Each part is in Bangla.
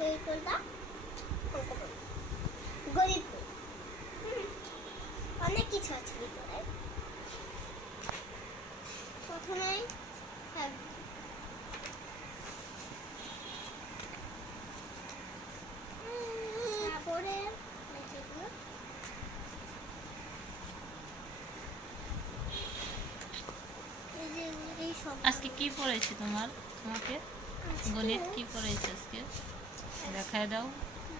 বের করলাম গরিব বই। অনেক কিছু আছে ভিতরে। প্রথমেই তারপরে আজকে কি পড়াইছে তোমাকে গণিত কি পড়াইছে আজকে দেখায় দাও।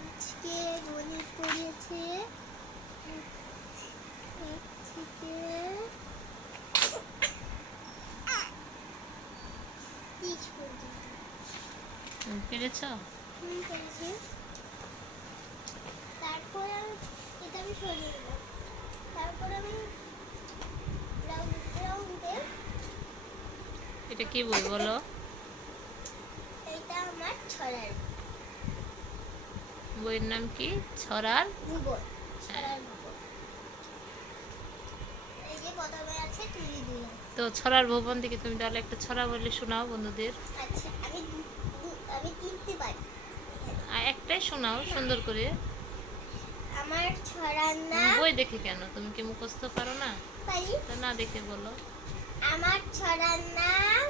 আজকে গণিত পড়িয়েছে পেরেছ? তারপর এটা আমি সরিয়ে দিলাম। তারপর আমি রাউন্ডে এটা কি বই বলো? এটা আমার ছড়ার বইয়ের নাম কি? ছড়ার ভুবন। ছড়ার ভুবন। এই যে প্রথমে আছে তুলি দুই। তো ছড়ার ভুবন থেকে তুমি তাহলে একটা ছড়া বলে শোনাও বন্ধুদের। আচ্ছা আমি তিনটে পারি। একটাই শোনাও সুন্দর করে। আমার ছড়ার নাম বই দেখে কেন? তুমি কি মুখস্থ পারো না? পারি। তো না দেখে বলো। আমার ছড়ার নাম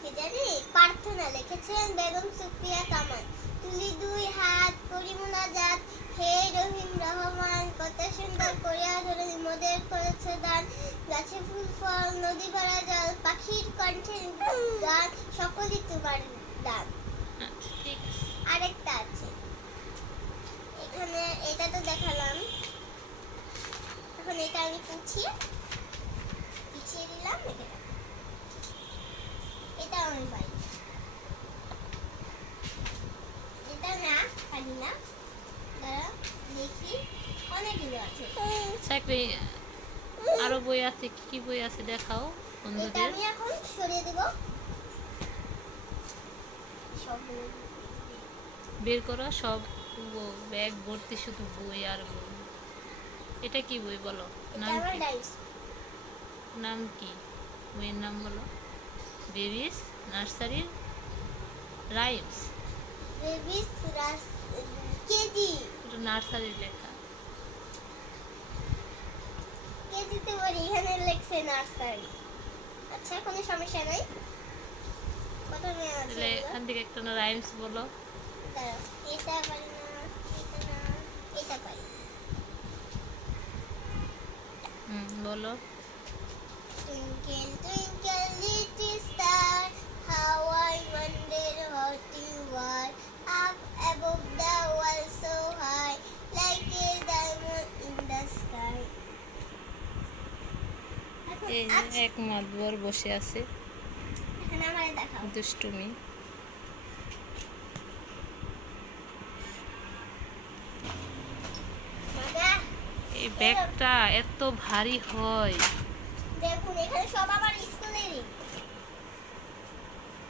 কি জানি? প্রার্থনা। লিখেছেন বেগম সুফিয়া কামাল। তুলি দুই হাত করি মুনাজাত, হে রহিম রহমান, কত সুন্দর করিয়া ধরে মোদের করেছে দান। গাছে ফুল ফল, নদী ভরা জল, পাখির কণ্ঠে গান, সকলই তোমার দান। আচ্ছা ঠিক আছে। আরেকটা আছে এখানে, এটা তো দেখালাম। এখন এটা আমি পিছিয়ে দিলাম। এটা আমি পারি। এটা না পারি না, দাঁড়া দেখি। অনেকগুলো আছে। চাকরি আরো বই আছে, কি কি বই আছে দেখাও এটা বন্ধুদের। আমি এখন সরিয়ে দেব। সবগুলো বের করো সব। ব্যাগ ভর্তি শুধু বই আর বই। এটা কি বই বলো? নাম আমার কি? ডাইস। নাম কি বইয়ের নাম বলো? Babies nursery rhymes. Babies KG. এটা নার্সারি লেখা। কেজিতে বলি, এখানে লেখছে নার্সারি। আচ্ছা কোনো সমস্যা নাই। প্রথমে আছে তাহলে এখান থেকে একটা রাইমস বলো। দাঁড়াও, এটা পারি না, এটা না, এটা পারি। বলো। Twinkle, twinkle, little star, how I wonder what you are. Up above the world so high, like a diamond in the sky. এই এক মাতবর বসে আছে, এখন আমারে দেখাও। দুষ্টুমি। দাদা, এই ব্যাগটা এত ভারী হয়। দেখুন এখানে সব আমার স্কুলেরই।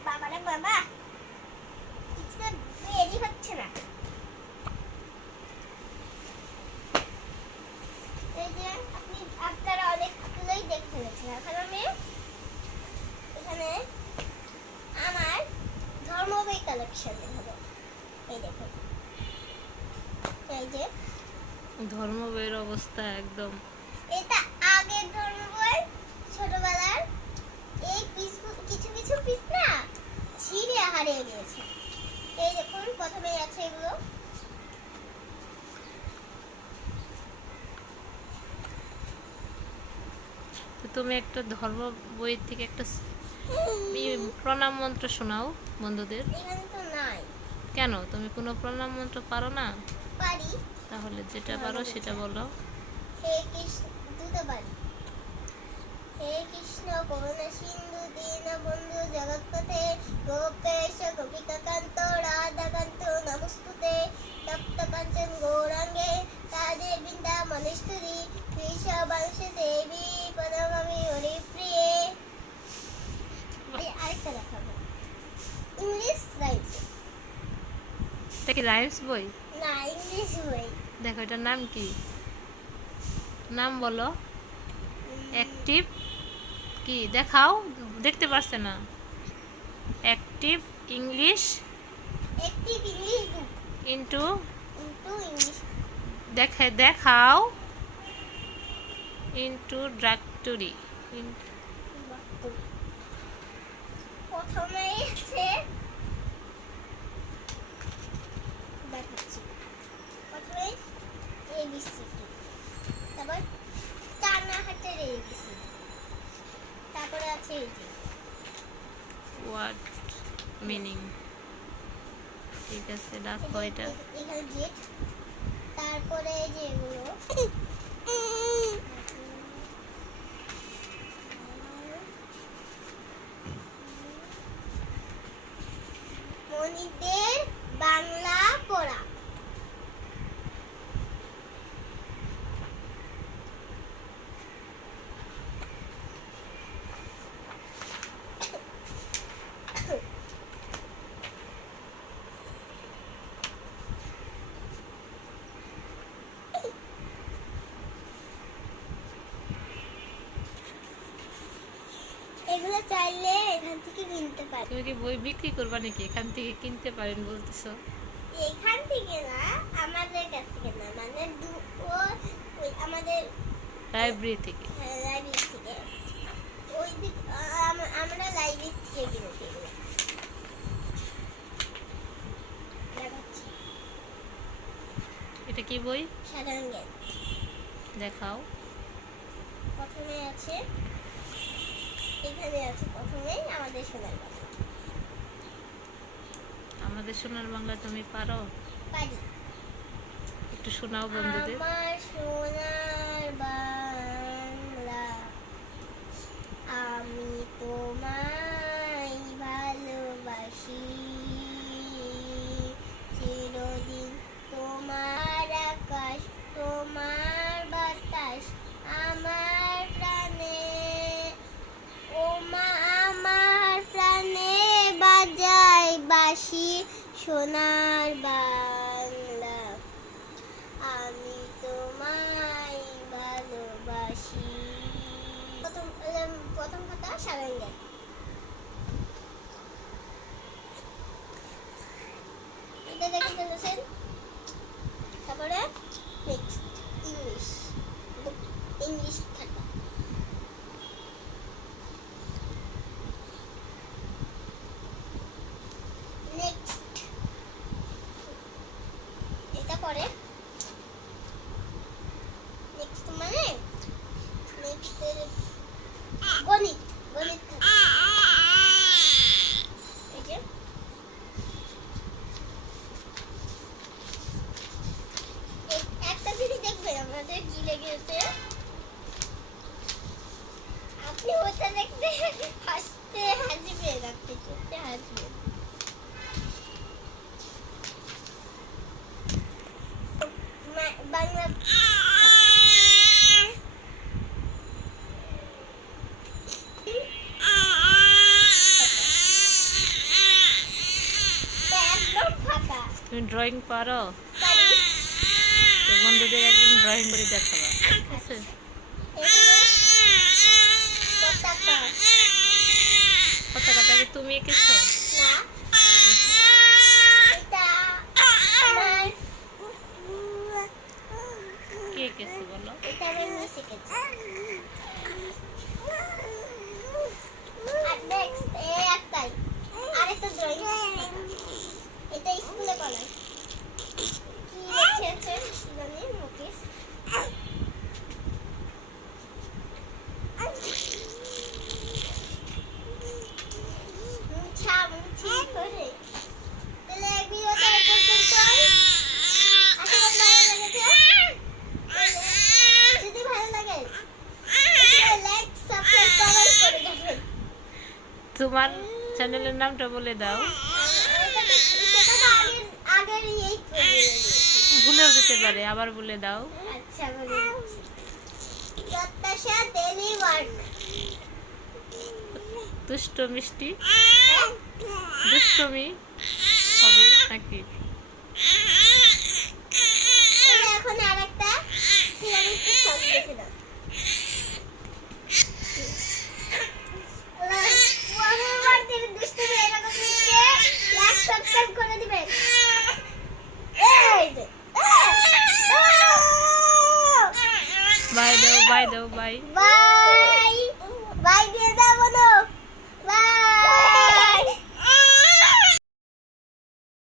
বাবারে বাবা, কিছুটা বেরই হচ্ছে না। এই যে আপনারা অনেকগুলোই দেখে ফেলেছেন। এখন আমি এখানে আমার ধর্ম বই কালেকশন দেখাবো। এই দেখুন, এই যে ধর্ম বইয়ের অবস্থা একদম। এটা আগের ধর্ম বই, ছোটবেলার। এই কিছু কিছু পিস না ছিঁড়ে হারিয়ে গিয়েছে। এই দেখুন প্রথমে আছে এগুলো। তো তুমি একটা ধর্ম বইয়ের থেকে একটা প্রণাম মন্ত্র শোনাও বন্ধুদের। এখানে তো নাই। কেন? তুমি কোনো প্রণাম মন্ত্র পারো না? পারি। তাহলে যেটা পারো সেটা বলো। হে কৃষ্ণ, দুটো পারি। হে কৃষ্ণ করুণা সিন্ধু দীনবন্ধু জগৎপতে, গোপেশ গোপিকাকান্ত রাধাকান্ত নমস্তুতে, তপ্ত কাঞ্চন গৌরাঙ্গে রাধে বৃন্দাবনেশ্বরী, বৃষভানুসুতে দেবী প্রণমামি হরিপ্রিয়ে। আরেকটা দেখাবো, ইংলিশ রাইমস। এটা কি রাইমস বই? না, ইংলিশ বই। দেখো এটার নাম কি? নাম বলো। অ্যাক্টিভ কি দেখাও, দেখতে পারছে না। অ্যাক্টিভ ইংলিশ একটি ইংলিশ বুক ইনটু ইংলিশ দেখাও ইন্ট্রোডাক্টরি প্রথমেই আছে দেখাচ্ছি প্রথমে ABC তারপর টানা হাতের ABC তারপরে আছে এই যে হোয়াট মিনিং ঠিক আছে দেখো এটা এখানে জেড তারপরে এই যে এগুলো মনিদের বাংলা পড়া এগুলো চাইলে এখান থেকে কিনতে পারেন তুমি কি বই বিক্রি করবা নাকি এখান থেকে কিনতে পারেন বলতেছো এখান থেকে না আমাদের কাছ থেকে না মানে ওই আমাদের লাইব্রেরি থেকে লাইব্রেরি থেকে ওই দিক আমরা লাইব্রেরি থেকে কিনেছি এগুলো দেখাচ্ছি এটা কি বই সাধারণ জ্ঞান দেখাও প্রথমে আছে এখানে আছে প্রথমে আমাদের সোনার বাংলা আমাদের সোনার বাংলা তুমি পারো পারি একটু শোনাও বন্ধুদের আমার সোনার বাংলা আমি তোমায় ভালোবাসি চিরদিন তোমার আকাশ তোমার বাতাস আমার প্রাণে ওমা আমার প্রাণে বাজায় বাঁশি সোনার বাংলা আমি তোমায় ভালোবাসি প্রথম কথা সাধারণ জ্ঞান এটা দেখে ফেলেছেন তারপরে নেক্সট ইংলিশ খাতা নেক্সট এটা পরে নেক্সট মানে নেক্সট গণিত খাতা এই যে একটা জিনিস দেখবেন আমাদের কি লেগেছে আপনি ওটা দেখতে হাসবেন আপনি চোখে হাসবেন বাংলা একদম ফাঁকা তুমি ড্রয়িং পারো পারি তো বন্ধুদের একদিন ড্রয়িং করে দেখাবা ঠিক আছে পতাকা পতাকাটাকে তুমি এঁকেছো না এটা আমার কে এঁকেছে বলো এটা আমি এমনি শিখেছি আর নেক্সট একটাই আরেকটা ড্রয়িং এটা স্কুলে বানাই কি লিখেছে জানি মুকেশ মুছি করে তাহলে এক ভিডিওটা পর্যন্ত আশা করি ভালো লেগেছে যদি ভালো লাগে লাইক সাবস্ক্রাইব কমেন্ট করে দেবেন তোমার চ্যানেলের নামটা বলে দাও আগের এই ভুলেও যেতে পারে আবার বলে দাও আচ্ছা বলে দিচ্ছি প্রত্যাশা ডেইলি ওয়ার্ক দুষ্ট মিষ্টি দুষ্টমি হবে নাকি এখন আরেকটা পিরামিড সব দেখে দাও ওরা দুষ্টমি এরকম লিখে লাইক সাবস্ক্রাইব করে দিবেন দাও বাই দাও বাই। বাই বাই দিয়ে দাও বলো বাই।